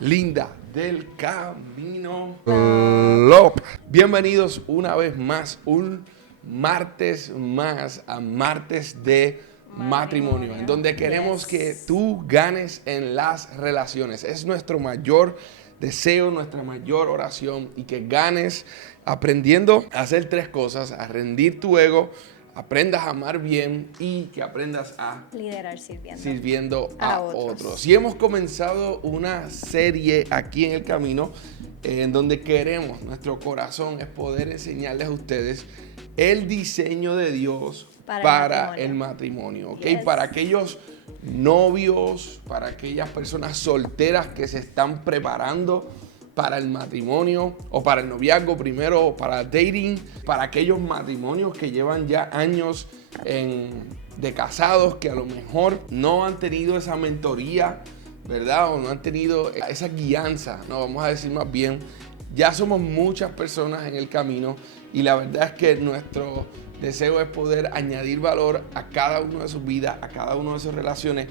Linda del Camino Lop. Bienvenidos una vez más, un martes más a Martes de Matrimonio, en donde queremos que tú ganes en las relaciones. Es nuestro mayor deseo, nuestra mayor oración, y que ganes aprendiendo a hacer tres cosas: a rendir tu ego, aprendas a amar bien y que aprendas a liderar sirviendo a otros. Y hemos comenzado una serie aquí en el camino en donde queremos, nuestro corazón es poder enseñarles a ustedes el diseño de Dios para el matrimonio. ¿Okay? Yes. Para aquellos novios, para aquellas personas solteras que se están preparando para el matrimonio o para el noviazgo primero, o para dating, para aquellos matrimonios que llevan ya años de casados, que a lo mejor no han tenido esa mentoría, ¿verdad? O no han tenido esa guianza, no, vamos a decir más bien. Ya somos muchas personas en el camino y la verdad es que nuestro deseo es poder añadir valor a cada uno de sus vidas, a cada una de sus relaciones,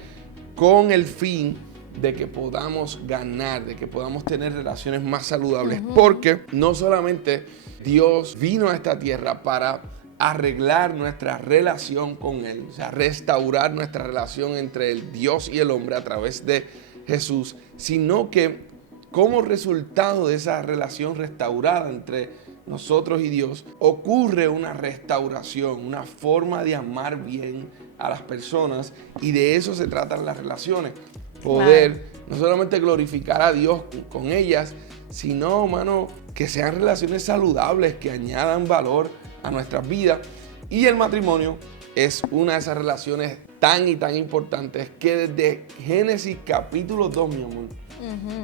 con el fin de que podamos ganar, de que podamos tener relaciones más saludables. Porque no solamente Dios vino a esta tierra para arreglar nuestra relación con Él, o sea, restaurar nuestra relación entre el Dios y el hombre a través de Jesús, sino que como resultado de esa relación restaurada entre nosotros y Dios, ocurre una restauración, una forma de amar bien a las personas, y de eso se tratan las relaciones. Poder no solamente glorificar a Dios con ellas, sino, hermano, que sean relaciones saludables, que añadan valor a nuestras vidas. Y el matrimonio es una de esas relaciones tan y tan importantes que desde Génesis capítulo 2, mi amor,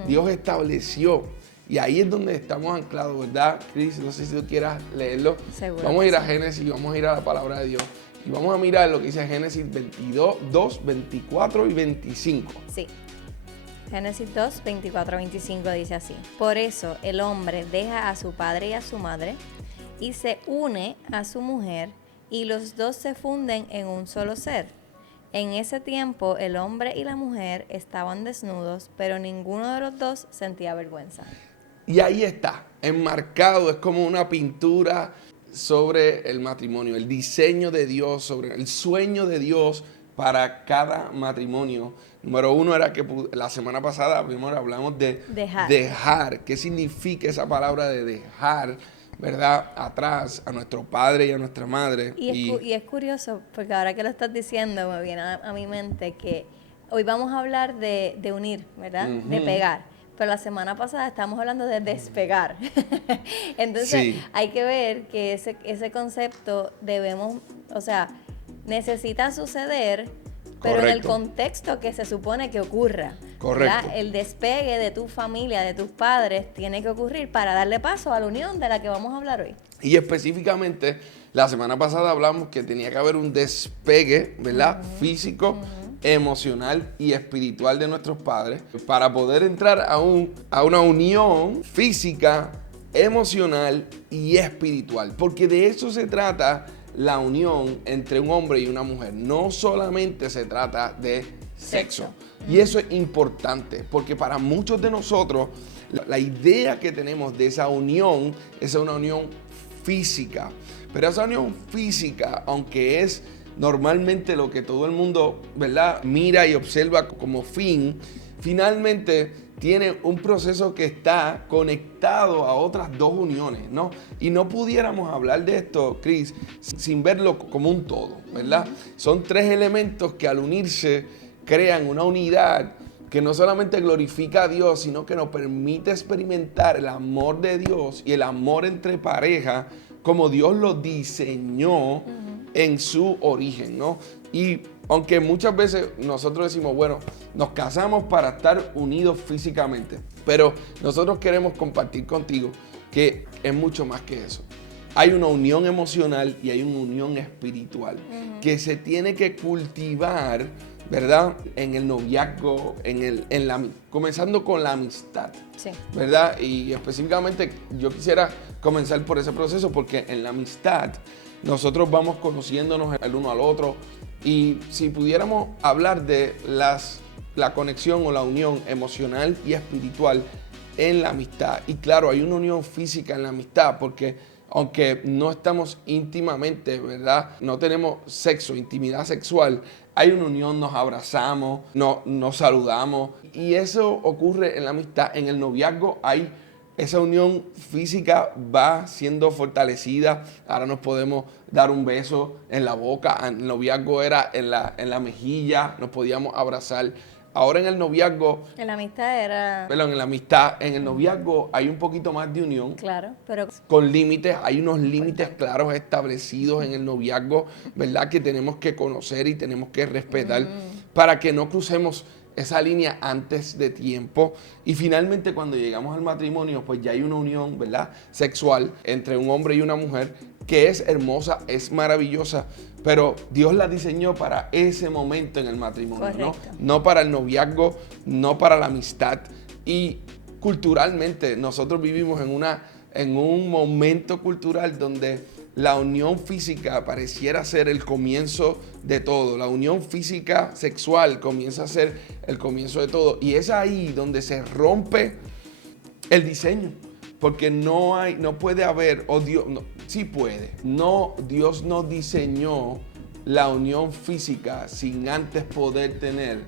Dios estableció. Y ahí es donde estamos anclados, ¿verdad, Cris? No sé si tú quieras leerlo. Seguro. Vamos a ir a Génesis, vamos a ir a la palabra de Dios. Y vamos a mirar lo que dice Génesis 22, 24 y 25. Sí. Génesis 2, 24 a 25 dice así: Por eso el hombre deja a su padre y a su madre y se une a su mujer, y los dos se funden en un solo ser. En ese tiempo el hombre y la mujer estaban desnudos, pero ninguno de los dos sentía vergüenza. Y ahí está, enmarcado, es como una pintura sobre el matrimonio, el diseño de Dios, sobre el sueño de Dios para cada matrimonio. Número uno era que la semana pasada primero hablamos de dejar. ¿Qué significa esa palabra de dejar, verdad, atrás a nuestro padre y a nuestra madre? Y es curioso, porque ahora que lo estás diciendo me viene a mi mente que hoy vamos a hablar de unir, ¿verdad? De pegar. Pero la semana pasada estábamos hablando de despegar. Entonces Sí. Hay que ver que ese concepto necesita suceder, pero en el contexto que se supone que ocurra. Correcto. ¿Verdad? El despegue de tu familia, de tus padres, tiene que ocurrir para darle paso a la unión de la que vamos a hablar hoy. Y específicamente, la semana pasada hablamos que tenía que haber un despegue, ¿verdad? Físico, emocional y espiritual de nuestros padres para poder entrar a una unión física, emocional y espiritual. Porque de eso se trata la unión entre un hombre y una mujer. No solamente se trata de sexo. Y eso es importante, porque para muchos de nosotros la idea que tenemos de esa unión es una unión física. Pero esa unión física, aunque es normalmente lo que todo el mundo, ¿verdad?, mira y observa como fin, finalmente tiene un proceso que está conectado a otras dos uniones, ¿no? Y no pudiéramos hablar de esto, Cris, sin verlo como un todo, ¿verdad? Son tres elementos que al unirse crean una unidad que no solamente glorifica a Dios, sino que nos permite experimentar el amor de Dios y el amor entre pareja como Dios lo diseñó en su origen, ¿no? Y aunque muchas veces nosotros decimos, bueno, nos casamos para estar unidos físicamente, pero nosotros queremos compartir contigo que es mucho más que eso. Hay una unión emocional y hay una unión espiritual que se tiene que cultivar, ¿verdad? En el noviazgo, comenzando con la amistad, Sí. ¿verdad? Y específicamente yo quisiera comenzar por ese proceso porque en la amistad nosotros vamos conociéndonos el uno al otro, y si pudiéramos hablar de las la conexión o la unión emocional y espiritual en la amistad. Y claro, hay una unión física en la amistad porque aunque no estamos íntimamente, ¿verdad? No tenemos sexo, intimidad sexual, hay una unión, nos abrazamos, nos saludamos. Y eso ocurre en la amistad. En el noviazgo hay esa unión física, va siendo fortalecida. Ahora nos podemos dar un beso en la boca. El noviazgo era en la mejilla, nos podíamos abrazar. Ahora en el noviazgo... En la amistad era... Perdón, en la amistad, en el noviazgo hay un poquito más de unión. Claro, pero... Con límites, hay unos límites claros establecidos en el noviazgo, ¿verdad? Que tenemos que conocer y tenemos que respetar para que no crucemos esa línea antes de tiempo. Y finalmente cuando llegamos al matrimonio, pues ya hay una unión, ¿verdad? Sexual entre un hombre y una mujer que es hermosa, es maravillosa, pero Dios la diseñó para ese momento en el matrimonio, ¿no? No para el noviazgo, no para la amistad. Y culturalmente nosotros vivimos en un momento cultural donde la unión física pareciera ser el comienzo de todo. La unión física sexual comienza a ser el comienzo de todo. Y es ahí donde se rompe el diseño. Porque no puede haber, o Dios, no, sí puede. No, Dios no diseñó la unión física sin antes poder tener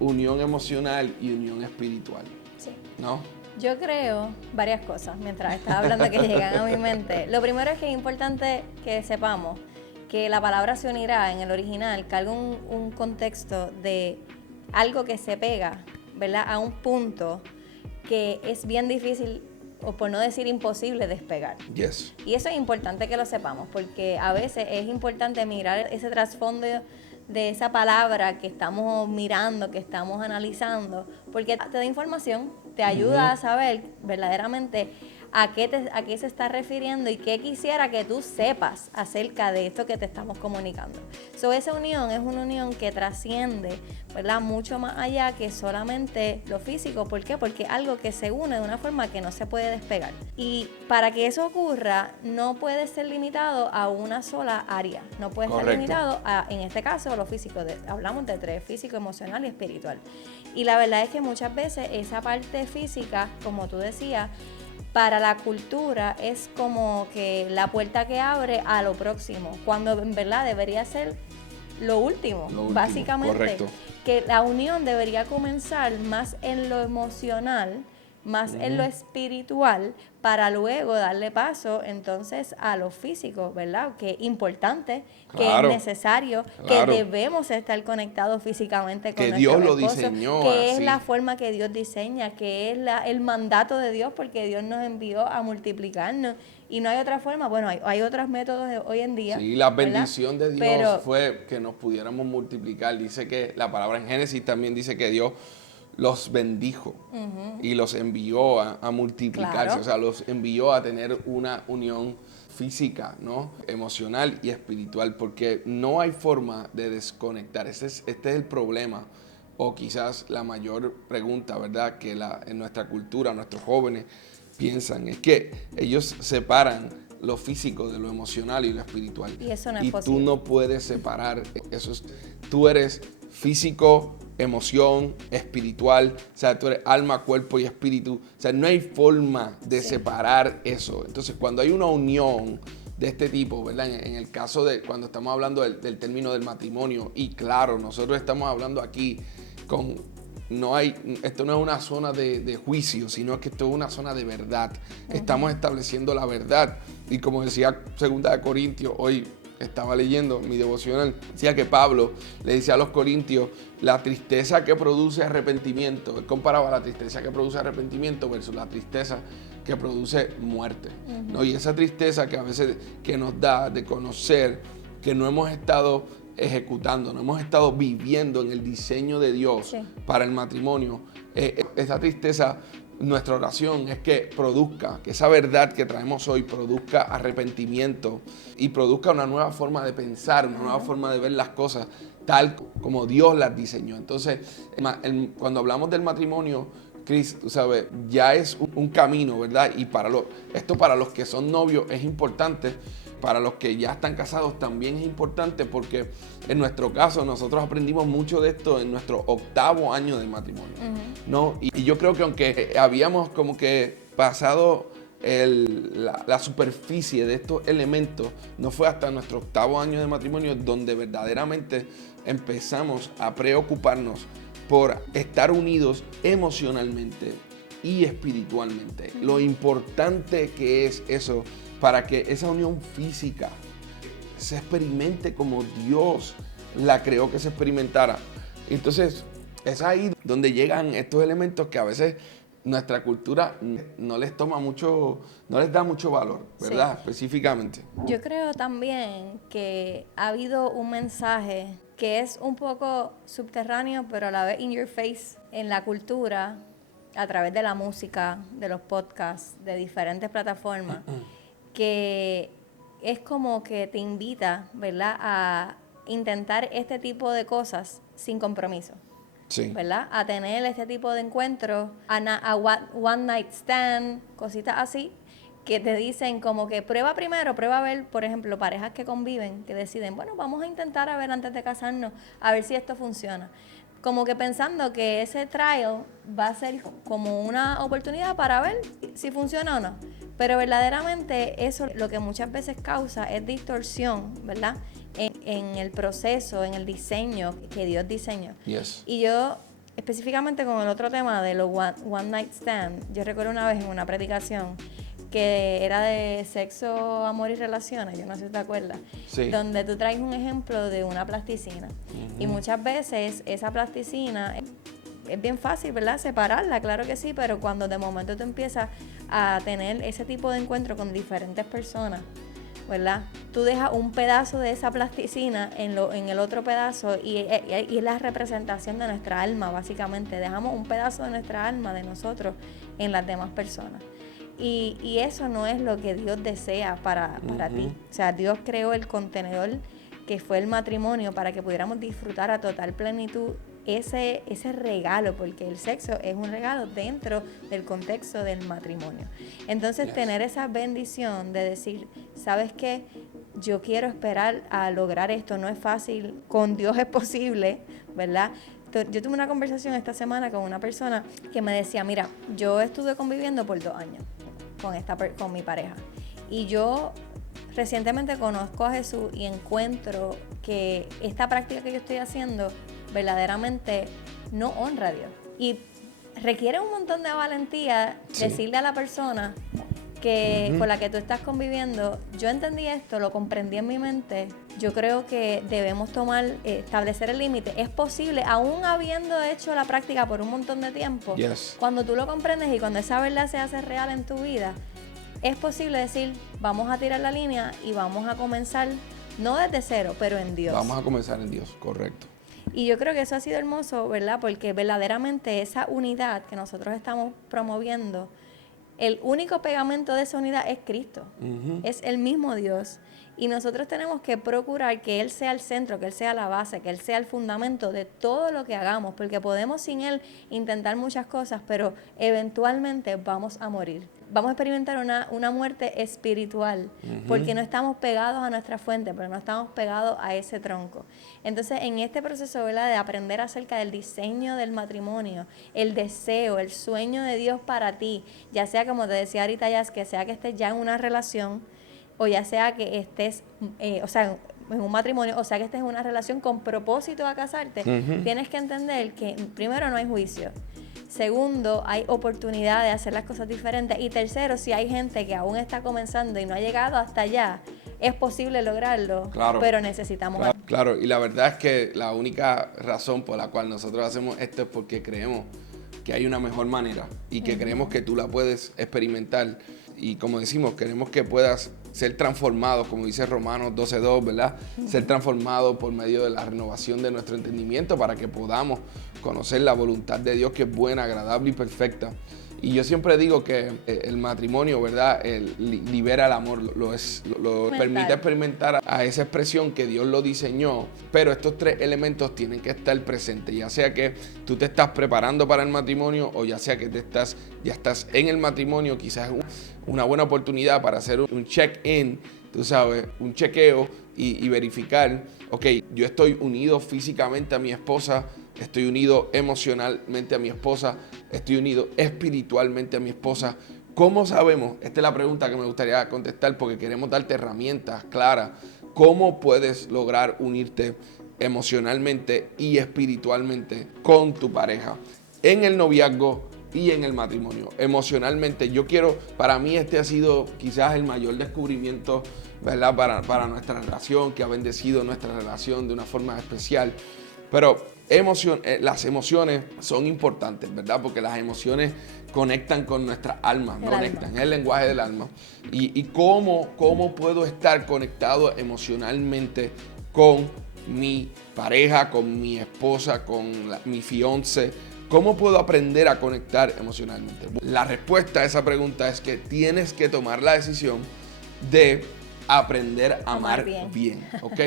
unión emocional y unión espiritual. Sí. ¿No? Yo creo varias cosas mientras estaba hablando que llegan a mi mente. Lo primero es que es importante que sepamos que la palabra se unirá en el original carga un contexto de algo que se pega, ¿verdad? A un punto que es bien difícil, o por no decir imposible, despegar. Yes. Y eso es importante que lo sepamos, porque a veces es importante mirar ese trasfondo de esa palabra que estamos mirando, que estamos analizando, porque te da información, te ayuda a saber verdaderamente a qué se está refiriendo y qué quisiera que tú sepas acerca de esto que te estamos comunicando. Esa unión es una unión que trasciende, ¿verdad? Mucho más allá que solamente lo físico. ¿Por qué? Porque es algo que se une de una forma que no se puede despegar. Y para que eso ocurra, no puede ser limitado a una sola área. No puede estar limitado a, en este caso, lo físico. Hablamos de tres: físico, emocional y espiritual. Y la verdad es que muchas veces esa parte física, como tú decías, para la cultura es como que la puerta que abre a lo próximo, cuando en verdad debería ser lo último, básicamente. Correcto. Que la unión debería comenzar más en lo emocional, más en lo espiritual, para luego darle paso entonces a lo físico, ¿verdad? Que es importante, claro, que es necesario, claro, que debemos estar conectados físicamente con que nuestro Dios lo esposo, diseñó que así. es la forma que Dios diseña, que es el mandato de Dios, porque Dios nos envió a multiplicarnos. Y no hay otra forma, bueno, hay otros métodos hoy en día. Sí, la ¿verdad? bendición de Dios fue que nos pudiéramos multiplicar. Dice que la palabra en Génesis también dice que Dios los bendijo y los envió a multiplicarse. Claro. O sea, los envió a tener una unión física, ¿no? Emocional y espiritual, porque no hay forma de desconectar. Este es el problema, o quizás la mayor pregunta, ¿verdad? Que en nuestra cultura, nuestros jóvenes piensan, es que ellos separan lo físico de lo emocional y lo espiritual. Y eso no es y posible. Tú no puedes separar eso. Tú eres físico, emoción, espiritual, o sea, tú eres alma, cuerpo y espíritu. O sea, no hay forma de separar eso. Entonces, cuando hay una unión de este tipo, ¿verdad? En el caso de cuando estamos hablando del término del matrimonio, y claro, nosotros estamos hablando aquí esto no es una zona de juicio, sino que esto es una zona de verdad. Estamos estableciendo la verdad. Y como decía 2 Corintios, hoy estaba leyendo mi devocional, decía que Pablo le decía a los corintios, la tristeza que produce arrepentimiento, él comparaba la tristeza que produce arrepentimiento versus la tristeza que produce muerte, ¿no? Y esa tristeza que a veces que nos da de conocer que no hemos estado ejecutando, no hemos estado viviendo en el diseño de Dios para el matrimonio, esa tristeza, nuestra oración es que produzca, que esa verdad que traemos hoy produzca arrepentimiento y produzca una nueva forma de pensar, una nueva forma de ver las cosas tal como Dios las diseñó. Entonces, cuando hablamos del matrimonio, Chris, tú sabes, ya es un camino, ¿verdad? Y para los que son novios es importante para los que ya están casados también es importante porque en nuestro caso nosotros aprendimos mucho de esto en nuestro 8º año de matrimonio, ¿no? Y yo creo que aunque habíamos como que pasado la superficie de estos elementos, no fue hasta nuestro 8º año de matrimonio donde verdaderamente empezamos a preocuparnos por estar unidos emocionalmente y espiritualmente. Lo importante que es eso para que esa unión física se experimente como Dios la creó que se experimentara. Entonces, es ahí donde llegan estos elementos que a veces nuestra cultura no les toma mucho, no les da mucho valor, ¿verdad? Sí. Específicamente. Yo creo también que ha habido un mensaje que es un poco subterráneo, pero a la vez in your face en la cultura, a través de la música, de los podcasts, de diferentes plataformas, que es como que te invita, ¿verdad?, a intentar este tipo de cosas sin compromiso. Sí. ¿Verdad? A tener este tipo de encuentros, a one night stand, cositas así, que te dicen como que prueba primero, prueba a ver, por ejemplo, parejas que conviven, que deciden, bueno, vamos a intentar a ver antes de casarnos, a ver si esto funciona. Como que pensando que ese trial va a ser como una oportunidad para ver si funciona o no. Pero verdaderamente eso lo que muchas veces causa es distorsión, ¿verdad?, en el proceso, en el diseño que Dios diseñó. Yes. Y yo, específicamente con el otro tema de los one night stand, yo recuerdo una vez en una predicación que era de sexo, amor y relaciones, yo no sé si te acuerdas, sí, donde tú traes un ejemplo de una plasticina. Y muchas veces esa plasticina es bien fácil, ¿verdad?, separarla, claro que sí, pero cuando de momento tú empiezas a tener ese tipo de encuentro con diferentes personas, ¿verdad?, tú dejas un pedazo de esa plasticina en el otro pedazo y es la representación de nuestra alma, básicamente. Dejamos un pedazo de nuestra alma, de nosotros, en las demás personas. Y eso no es lo que Dios desea para ti. O sea, Dios creó el contenedor que fue el matrimonio para que pudiéramos disfrutar a total plenitud ese regalo, porque el sexo es un regalo dentro del contexto del matrimonio. Entonces, tener esa bendición de decir, ¿sabes qué? Yo quiero esperar a lograr esto, no es fácil, con Dios es posible, ¿verdad? Yo tuve una conversación esta semana con una persona que me decía, mira, yo estuve conviviendo por 2 años con mi pareja, y yo recientemente conozco a Jesús y encuentro que esta práctica que yo estoy haciendo verdaderamente no honra a Dios. Y requiere un montón de valentía decirle a la persona que con la que tú estás conviviendo, yo entendí esto, lo comprendí en mi mente, yo creo que debemos establecer el límite. Es posible, aún habiendo hecho la práctica por un montón de tiempo, cuando tú lo comprendes y cuando esa verdad se hace real en tu vida, es posible decir, vamos a tirar la línea y vamos a comenzar, no desde cero, pero en Dios. Vamos a comenzar en Dios, correcto. Y yo creo que eso ha sido hermoso, ¿verdad? Porque verdaderamente esa unidad que nosotros estamos promoviendo, el único pegamento de esa unidad es Cristo. Es el mismo Dios. Y nosotros tenemos que procurar que Él sea el centro, que Él sea la base, que Él sea el fundamento de todo lo que hagamos, porque podemos sin Él intentar muchas cosas, pero eventualmente vamos a morir. Vamos a experimentar una muerte espiritual, porque no estamos pegados a nuestra fuente, pero no estamos pegados a ese tronco. Entonces, en este proceso, ¿verdad?, de aprender acerca del diseño del matrimonio, el deseo, el sueño de Dios para ti, ya sea, como te decía ahorita, que sea que estés ya en una relación, o ya sea que estés, en un matrimonio, o sea que estés en una relación con propósito a casarte, tienes que entender que primero no hay juicio. Segundo, hay oportunidad de hacer las cosas diferentes. Y tercero, si hay gente que aún está comenzando y no ha llegado hasta allá, es posible lograrlo, pero necesitamos... Claro, y la verdad es que la única razón por la cual nosotros hacemos esto es porque creemos que hay una mejor manera y que creemos que tú la puedes experimentar. Y como decimos, queremos que puedas ser transformado, como dice Romanos 12:2, ¿verdad? Ser transformado por medio de la renovación de nuestro entendimiento para que podamos conocer la voluntad de Dios, que es buena, agradable y perfecta. Y yo siempre digo que el matrimonio, ¿verdad?, libera el amor, lo permite experimentar a esa expresión que Dios lo diseñó, pero estos 3 elementos tienen que estar presentes, ya sea que tú te estás preparando para el matrimonio o ya sea que ya estás en el matrimonio. Quizás es una buena oportunidad para hacer un check-in en, tú sabes, un chequeo y verificar, ok, yo estoy unido físicamente a mi esposa, estoy unido emocionalmente a mi esposa, estoy unido espiritualmente a mi esposa. ¿Cómo sabemos? Esta es la pregunta que me gustaría contestar porque queremos darte herramientas claras. ¿Cómo puedes lograr unirte emocionalmente y espiritualmente con tu pareja en el noviazgo y en el matrimonio? Emocionalmente, para mí este ha sido quizás el mayor descubrimiento, ¿verdad? Para nuestra relación, que ha bendecido nuestra relación de una forma especial. Pero las emociones son importantes, ¿verdad? Porque las emociones conectan con nuestras almas, es el lenguaje del alma. Y cómo puedo estar conectado emocionalmente con mi pareja, con mi esposa, con mi fiancé. ¿Cómo puedo aprender a conectar emocionalmente? La respuesta a esa pregunta es que tienes que tomar la decisión de aprender a amar bien, ¿ok?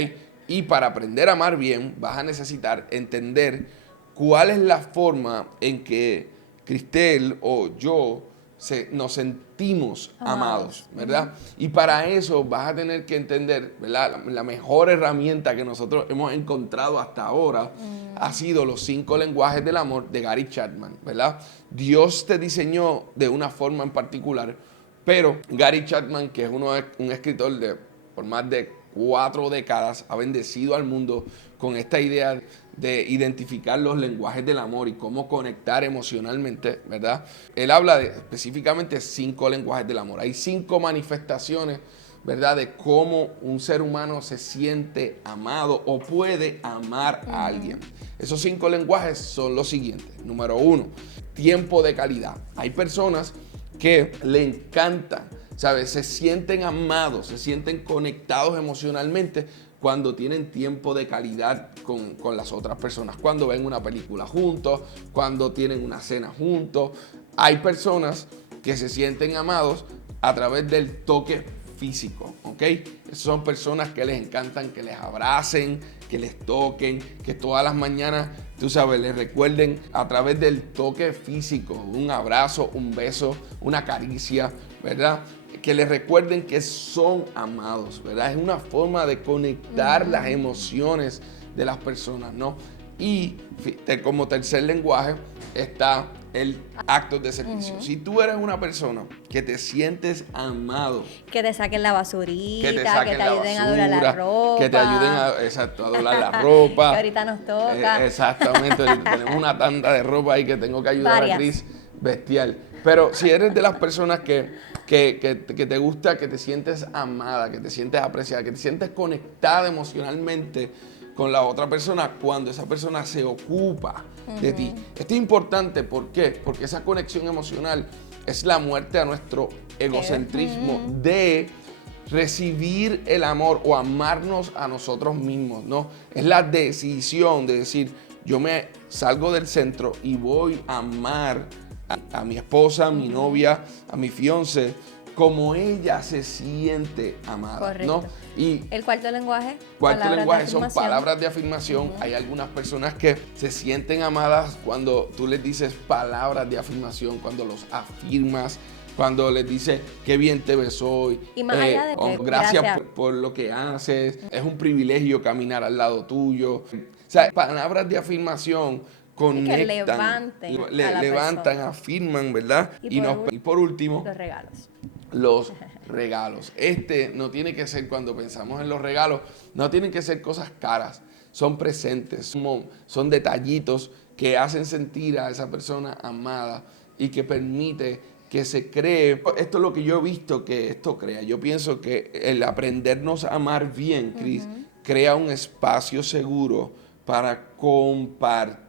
Y para aprender a amar bien, vas a necesitar entender cuál es la forma en que Cristel o yo nos sentimos amados, ¿verdad? Y para eso vas a tener que entender, ¿verdad? La mejor herramienta que nosotros hemos encontrado hasta ahora ha sido los 5 lenguajes del amor de Gary Chapman, ¿verdad? Dios te diseñó de una forma en particular, pero Gary Chapman, que es un escritor por más de 4 décadas, ha bendecido al mundo con esta idea de identificar los lenguajes del amor y cómo conectar emocionalmente, ¿verdad? Él habla específicamente 5 lenguajes del amor. Hay 5 manifestaciones, ¿verdad? De cómo un ser humano se siente amado o puede amar a alguien. Esos 5 lenguajes son los siguientes. Número 1, tiempo de calidad. Hay personas que le encantan, ¿sabes? Se sienten amados, se sienten conectados emocionalmente cuando tienen tiempo de calidad con las otras personas, cuando ven una película juntos, cuando tienen una cena juntos. Hay personas que se sienten amados a través del toque físico, ¿ok? Son personas que les encantan que les abracen, que les toquen, que todas las mañanas, tú sabes, les recuerden a través del toque físico, un abrazo, un beso, una caricia, ¿verdad? Que les recuerden que son amados, ¿verdad? Es una forma de conectar las emociones de las personas, ¿no? Y como tercer lenguaje está el acto de servicio. Si tú eres una persona que te sientes amado, que te saquen la basurita, que te ayuden a doblar la ropa, que te ayuden a doblar la ropa. Que ahorita nos toca. Exactamente, tenemos una tanda de ropa ahí que tengo que ayudar a Cris, bestial. Pero si eres de las personas que te gusta, que te sientes amada, que te sientes apreciada, que te sientes conectada emocionalmente con la otra persona cuando esa persona se ocupa de ti. Esto es importante, ¿por qué? Porque esa conexión emocional es la muerte a nuestro egocentrismo de recibir el amor o amarnos a nosotros mismos, ¿no? Es la decisión de decir, yo me salgo del centro y voy a amar a mi esposa, a mi novia, a mi fiancé, como ella se siente amada. Correcto. ¿No? Y el cuarto lenguaje. Cuarto lenguaje son palabras de afirmación. Hay algunas personas que se sienten amadas cuando tú les dices palabras de afirmación, cuando los afirmas, cuando les dices qué bien te ves hoy. Y más allá de que, gracias por lo que haces. Es un privilegio caminar al lado tuyo. O sea, palabras de afirmación conectan, que levantan, afirman, ¿verdad? Y por último, los regalos. Los regalos. No tiene que ser, cuando pensamos en los regalos, no tienen que ser cosas caras. Son presentes, son detallitos que hacen sentir a esa persona amada y que permite que se cree. Esto es lo que yo he visto que esto crea. Yo pienso que el aprendernos a amar bien, Cris, crea un espacio seguro para compartir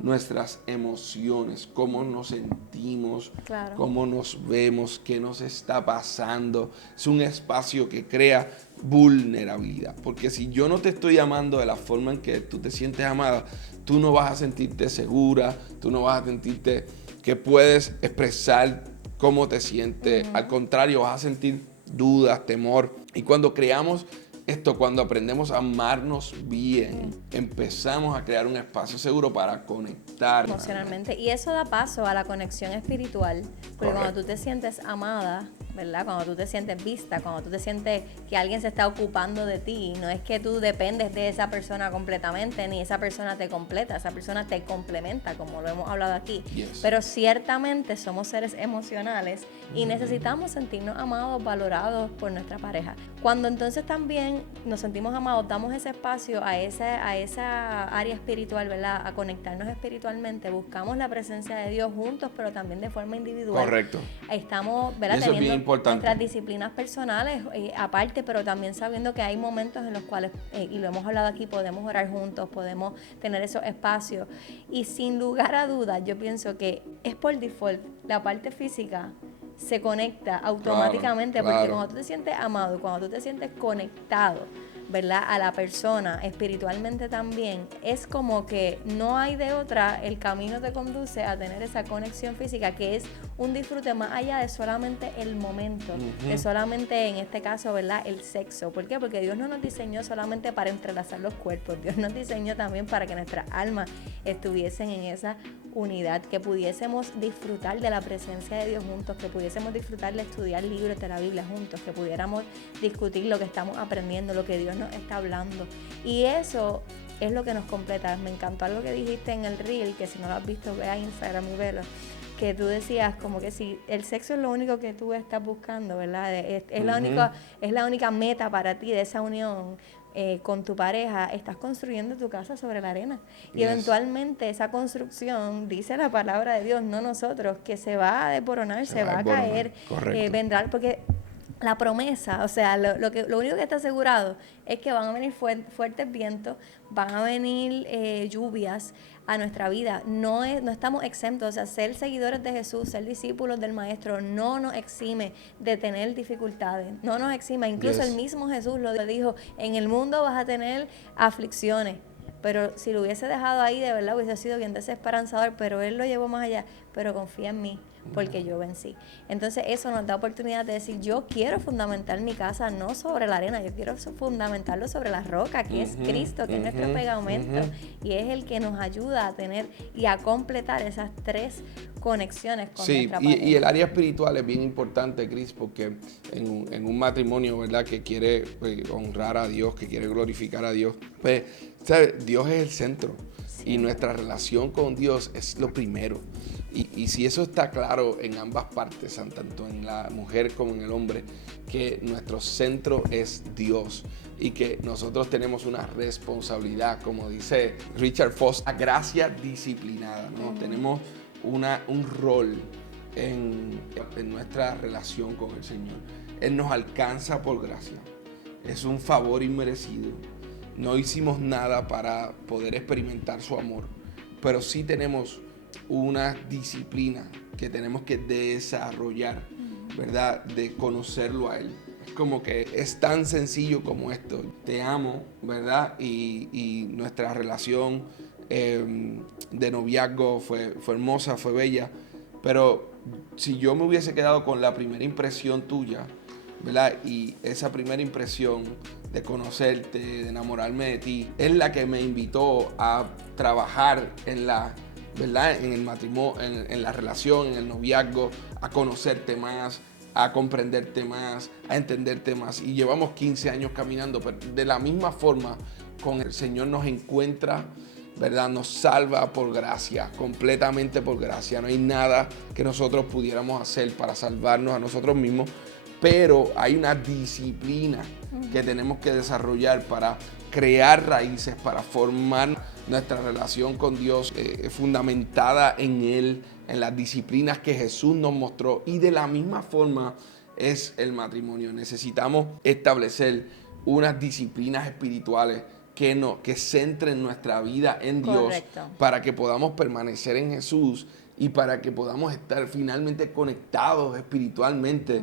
nuestras emociones, cómo nos sentimos, cómo nos vemos, qué nos está pasando. Es un espacio que crea vulnerabilidad, porque si yo no te estoy amando de la forma en que tú te sientes amada, tú no vas a sentirte segura, tú no vas a sentirte que puedes expresar cómo te sientes. Al contrario, vas a sentir dudas, temor. Y cuando creamos esto, cuando aprendemos a amarnos bien, empezamos a crear un espacio seguro para conectar emocionalmente. Y eso da paso a la conexión espiritual. Porque cuando tú te sientes amada, ¿verdad? Cuando tú te sientes vista, cuando tú te sientes que alguien se está ocupando de ti, no es que tú dependes de esa persona completamente, ni esa persona te completa, esa persona te complementa, como lo hemos hablado aquí. Yes. Pero ciertamente somos seres emocionales y necesitamos sentirnos amados, valorados por nuestra pareja. Cuando entonces también nos sentimos amados, damos ese espacio a esa área espiritual, ¿verdad? A conectarnos espiritualmente, buscamos la presencia de Dios juntos, pero también de forma individual. Correcto. Estamos, ¿verdad? Y eso es bien importante. Nuestras disciplinas personales aparte, pero también sabiendo que hay momentos en los cuales, y lo hemos hablado aquí, podemos orar juntos, podemos tener esos espacios. Y sin lugar a dudas, yo pienso que es por default, la parte física se conecta automáticamente, Claro. porque cuando tú te sientes amado, cuando tú te sientes conectado, ¿verdad? A la persona espiritualmente también, es como que no hay de otra, el camino te conduce a tener esa conexión física que es un disfrute más allá de solamente el momento, de solamente en este caso, ¿verdad? El sexo. ¿Por qué? Porque Dios no nos diseñó solamente para entrelazar los cuerpos, Dios nos diseñó también para que nuestras almas estuviesen en esa unidad, que pudiésemos disfrutar de la presencia de Dios juntos, que pudiésemos disfrutar de estudiar libros de la Biblia juntos, que pudiéramos discutir lo que estamos aprendiendo, lo que Dios nos está hablando. Y eso es lo que nos completa. Me encantó algo que dijiste en el reel, que si no lo has visto, ve a Instagram y velo, que tú decías como que si el sexo es lo único que tú estás buscando, ¿verdad? Es la única meta para ti de esa unión con tu pareja, estás construyendo tu casa sobre la arena. Y Yes. eventualmente esa construcción, dice la palabra de Dios, no nosotros, que se va a desboronar, se va a caer, vendrá, porque la promesa, o sea, lo único que está asegurado es que van a venir fuertes vientos, van a venir lluvias a nuestra vida. No estamos exentos, o sea, ser seguidores de Jesús, ser discípulos del Maestro, no nos exime de tener dificultades, no nos exime. Incluso Yes. el mismo Jesús lo dijo, en el mundo vas a tener aflicciones. Pero si lo hubiese dejado ahí, de verdad hubiese sido bien desesperanzador, pero Él lo llevó más allá. Pero confía en mí, porque yo vencí. Entonces eso nos da oportunidad de decir, yo quiero fundamentar mi casa no sobre la arena, yo quiero fundamentarlo sobre la roca, que es Cristo, que es nuestro pegamento, y es el que nos ayuda a tener y a completar esas tres conexiones con nuestra pareja. Y el área espiritual es bien importante, Cris, porque en un matrimonio, ¿verdad?, que quiere honrar a Dios, que quiere glorificar a Dios, pues, ¿sabes? Dios es el centro. Sí. Y nuestra relación con Dios es lo primero. Y si eso está claro en ambas partes, tanto en la mujer como en el hombre, que nuestro centro es Dios y que nosotros tenemos una responsabilidad, como dice Richard Foster, la gracia disciplinada, ¿no? Tenemos un rol en nuestra relación con el Señor. Él nos alcanza por gracia. Es un favor inmerecido. No hicimos nada para poder experimentar su amor, pero sí tenemos una disciplina que tenemos que desarrollar, ¿verdad? De conocerlo a Él. Es como que es tan sencillo como esto. Te amo, ¿verdad? Y nuestra relación de noviazgo fue hermosa, fue bella. Pero si yo me hubiese quedado con la primera impresión tuya, ¿verdad? Y esa primera impresión de conocerte, de enamorarme de ti, es la que me invitó a trabajar en la, ¿verdad?, en el matrimonio, en la relación, en el noviazgo, a conocerte más, a comprenderte más, a entenderte más. Y llevamos 15 años caminando, pero de la misma forma, con el Señor nos encuentra, ¿verdad? Nos salva por gracia, completamente por gracia. No hay nada que nosotros pudiéramos hacer para salvarnos a nosotros mismos, pero hay una disciplina que tenemos que desarrollar para crear raíces, para formar nuestra relación con Dios fundamentada en Él, en las disciplinas que Jesús nos mostró. Y de la misma forma es el matrimonio. Necesitamos establecer unas disciplinas espirituales que centren nuestra vida en Dios. Correcto. Para que podamos permanecer en Jesús y para que podamos estar finalmente conectados espiritualmente,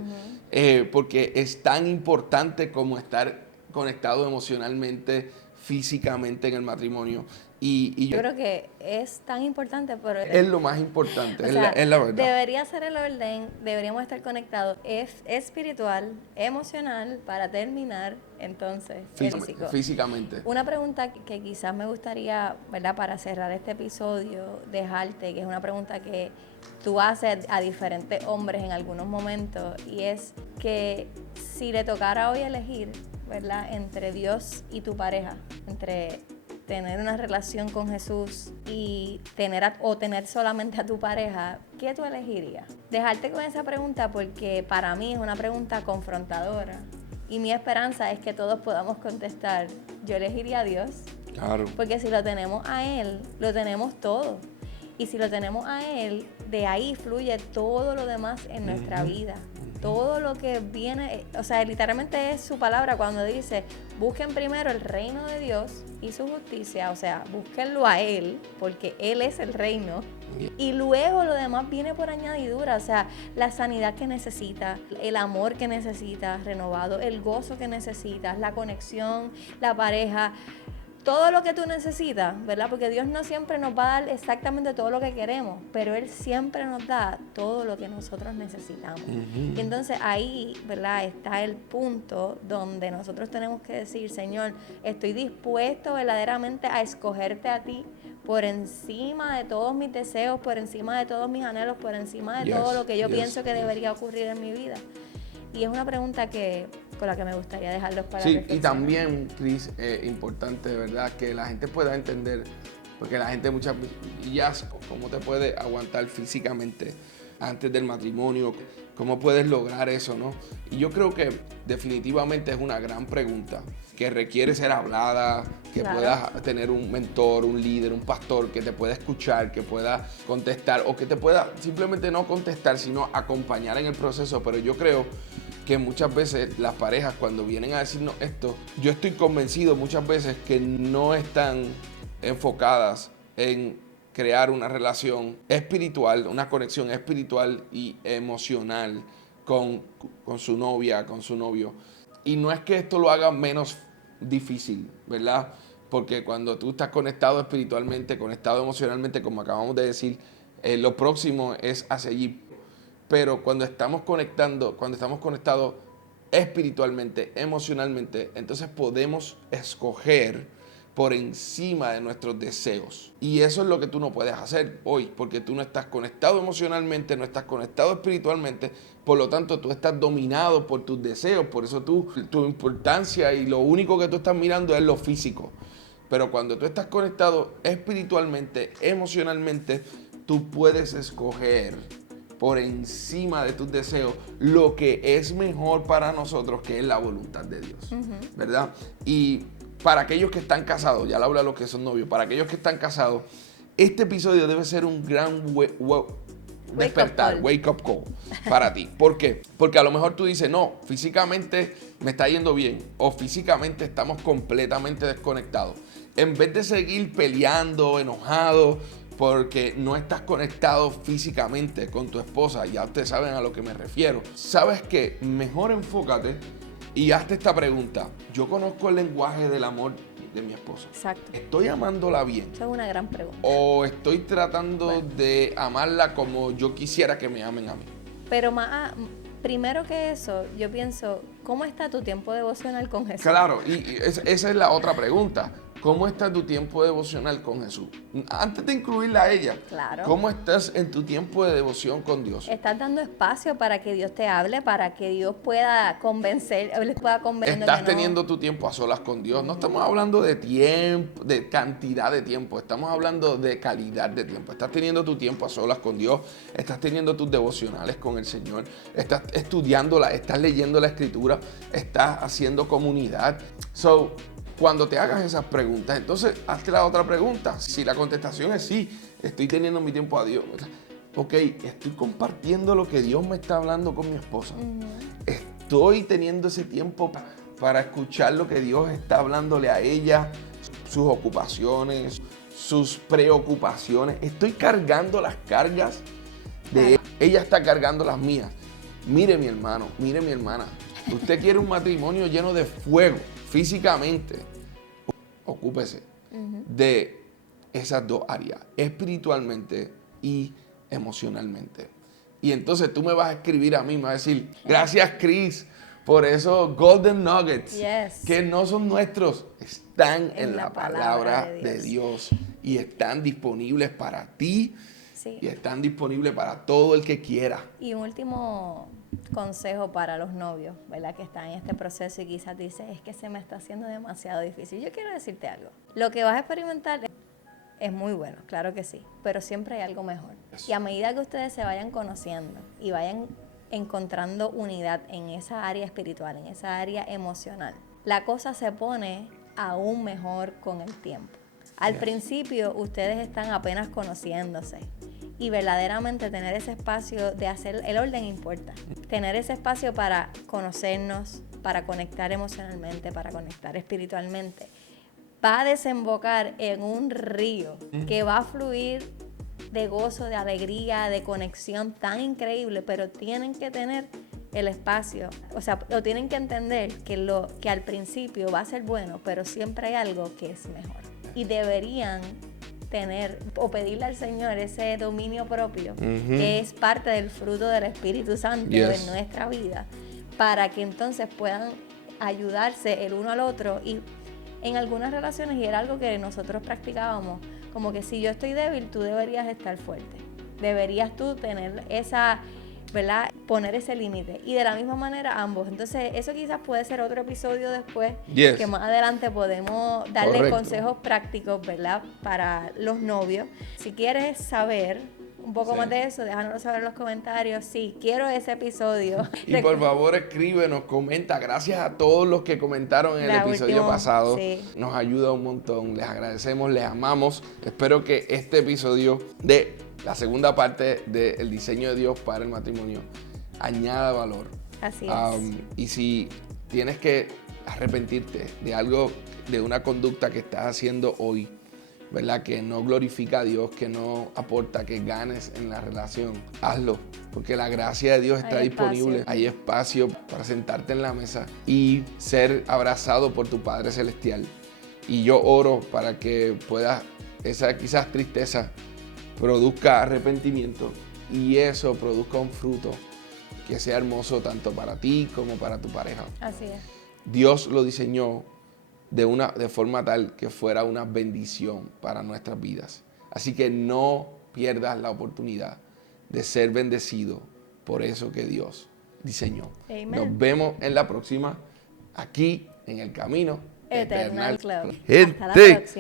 porque es tan importante como estar conectado emocionalmente, físicamente en el matrimonio. Y Yo creo que es tan importante, pero es lo más importante, o es, sea, es la verdad. debería ser el orden, deberíamos estar conectados, es espiritual, emocional, para terminar, entonces, físico. Físicamente. Una pregunta que quizás me gustaría, ¿verdad?, para cerrar este episodio, dejarte, que es una pregunta que tú haces a diferentes hombres en algunos momentos, y es que si le tocara hoy elegir, ¿verdad?, entre Dios y tu pareja, entre tener una relación con Jesús y tener solamente a tu pareja, ¿qué tú elegirías? Dejarte con esa pregunta porque para mí es una pregunta confrontadora y mi esperanza es que todos podamos contestar, yo elegiría a Dios. Claro. Porque si lo tenemos a Él, lo tenemos todo. Y si lo tenemos a Él, de ahí fluye todo lo demás en nuestra vida. Todo lo que viene, o sea, literalmente es su palabra cuando dice, busquen primero el reino de Dios y su justicia, o sea, búsquenlo a Él, porque Él es el reino. Y luego lo demás viene por añadidura, o sea, la sanidad que necesitas, el amor que necesitas renovado, el gozo que necesitas, la conexión, la pareja. Todo lo que tú necesitas, ¿verdad? Porque Dios no siempre nos va a dar exactamente todo lo que queremos, pero Él siempre nos da todo lo que nosotros necesitamos. Y entonces ahí, ¿verdad?, está el punto donde nosotros tenemos que decir, Señor, estoy dispuesto verdaderamente a escogerte a ti por encima de todos mis deseos, por encima de todos mis anhelos, por encima de todo lo que yo pienso que debería ocurrir en mi vida. Y es una pregunta con la que me gustaría dejarlos para reflexionar. Y también, Cris, importante, de verdad, que la gente pueda entender, porque la gente muchas veces, ya, ¿cómo te puedes aguantar físicamente antes del matrimonio? ¿Cómo puedes lograr eso, no? Y yo creo que definitivamente es una gran pregunta que requiere ser hablada, que puedas tener un mentor, un líder, un pastor que te pueda escuchar, que pueda contestar o que te pueda simplemente no contestar, sino acompañar en el proceso. Pero yo creo que muchas veces las parejas cuando vienen a decirnos esto, yo estoy convencido muchas veces que no están enfocadas en crear una relación espiritual, una conexión espiritual y emocional con su novia, con su novio. Y no es que esto lo haga menos difícil, ¿verdad? Porque cuando tú estás conectado espiritualmente, conectado emocionalmente, como acabamos de decir, lo próximo es hacia allí. Pero cuando estamos conectados espiritualmente, emocionalmente, entonces podemos escoger por encima de nuestros deseos. Y eso es lo que tú no puedes hacer hoy, porque tú no estás conectado emocionalmente, no estás conectado espiritualmente, por lo tanto tú estás dominado por tus deseos, por eso tu importancia y lo único que tú estás mirando es lo físico. Pero cuando tú estás conectado espiritualmente, emocionalmente, tú puedes escoger por encima de tus deseos lo que es mejor para nosotros, que es la voluntad de Dios, ¿verdad? Y para aquellos que están casados, ya le hablo a los que son novios, para aquellos que están casados, este episodio debe ser un gran despertar, wake up call para ti. ¿Por qué? Porque a lo mejor tú dices, no, físicamente me está yendo bien o físicamente estamos completamente desconectados. En vez de seguir peleando, enojado, porque no estás conectado físicamente con tu esposa, ya ustedes saben a lo que me refiero. ¿Sabes qué? Mejor enfócate y hazte esta pregunta. Yo conozco el lenguaje del amor de mi esposa. Exacto. ¿Estoy amándola bien? Esa es una gran pregunta. ¿O estoy tratando de amarla como yo quisiera que me amen a mí? Pero primero que eso, yo pienso, ¿cómo está tu tiempo devocional con Jesús? Claro, y esa es la otra pregunta. ¿Cómo está tu tiempo devocional con Jesús? Antes de incluirla a ella, claro. ¿Cómo estás en tu tiempo de devoción con Dios? ¿Estás dando espacio para que Dios te hable, para que Dios pueda convencer, Él les pueda convencer? ¿Estás teniendo tu tiempo a solas con Dios? No estamos hablando de tiempo, de cantidad de tiempo, estamos hablando de calidad de tiempo. ¿Estás teniendo tu tiempo a solas con Dios? ¿Estás teniendo tus devocionales con el Señor? ¿Estás estudiándola? ¿Estás leyendo la Escritura? ¿Estás haciendo comunidad? Cuando te hagas esas preguntas, entonces hazte la otra pregunta. Si la contestación es sí, estoy teniendo mi tiempo a Dios. Ok, estoy compartiendo lo que Dios me está hablando con mi esposa. Estoy teniendo ese tiempo para escuchar lo que Dios está hablándole a ella, sus ocupaciones, sus preocupaciones. Estoy cargando las cargas de ella. Ella está cargando las mías. Mire mi hermano, mire mi hermana. Usted quiere un matrimonio lleno de fuego físicamente. Ocúpese de esas dos áreas, espiritualmente y emocionalmente. Y entonces tú me vas a escribir a mí, me vas a decir, gracias Chris por esos golden nuggets que no son nuestros, están en la palabra de Dios y están disponibles para ti y están disponibles para todo el que quiera. Y un último consejo para los novios, ¿verdad? Que están en este proceso y quizás dices, es que se me está haciendo demasiado difícil. Yo quiero decirte algo. Lo que vas a experimentar es muy bueno, claro que sí, pero siempre hay algo mejor. Y a medida que ustedes se vayan conociendo y vayan encontrando unidad en esa área espiritual, en esa área emocional, la cosa se pone aún mejor con el tiempo. Al principio ustedes están apenas conociéndose y verdaderamente tener ese espacio de hacer el orden importa. Tener ese espacio para conocernos, para conectar emocionalmente, para conectar espiritualmente, va a desembocar en un río que va a fluir de gozo, de alegría, de conexión tan increíble, pero tienen que tener el espacio, o sea, lo tienen que entender que al principio va a ser bueno, pero siempre hay algo que es mejor. Y deberían tener o pedirle al Señor ese dominio propio, que es parte del fruto del Espíritu Santo de nuestra vida, para que entonces puedan ayudarse el uno al otro. Y en algunas relaciones, y era algo que nosotros practicábamos, como que si yo estoy débil, tú deberías estar fuerte. Deberías tú tener esa, ¿verdad? Poner ese límite. Y de la misma manera ambos. Entonces, eso quizás puede ser otro episodio después, que más adelante podemos darle consejos prácticos, ¿verdad? Para los novios. Si quieres saber un poco más de eso, déjanoslo saber en los comentarios. Sí, quiero ese episodio. Y por favor escríbenos, comenta. Gracias a todos los que comentaron en el episodio pasado. Nos ayuda un montón. Les agradecemos, les amamos. Espero que este episodio de la segunda parte del diseño de Dios para el matrimonio añada valor. Así es. Y si tienes que arrepentirte de algo, de una conducta que estás haciendo hoy, ¿verdad? Que no glorifica a Dios, que no aporta que ganes en la relación, hazlo, porque la gracia de Dios está disponible. Hay espacio para sentarte en la mesa y ser abrazado por tu Padre Celestial. Y yo oro para que puedas, esa quizás tristeza produzca arrepentimiento y eso produzca un fruto que sea hermoso tanto para ti como para tu pareja. Así es. Dios lo diseñó de forma tal que fuera una bendición para nuestras vidas. Así que no pierdas la oportunidad de ser bendecido por eso que Dios diseñó. Amen. Nos vemos en la próxima, aquí en el Camino Eternal Club. Gente. Hasta la próxima.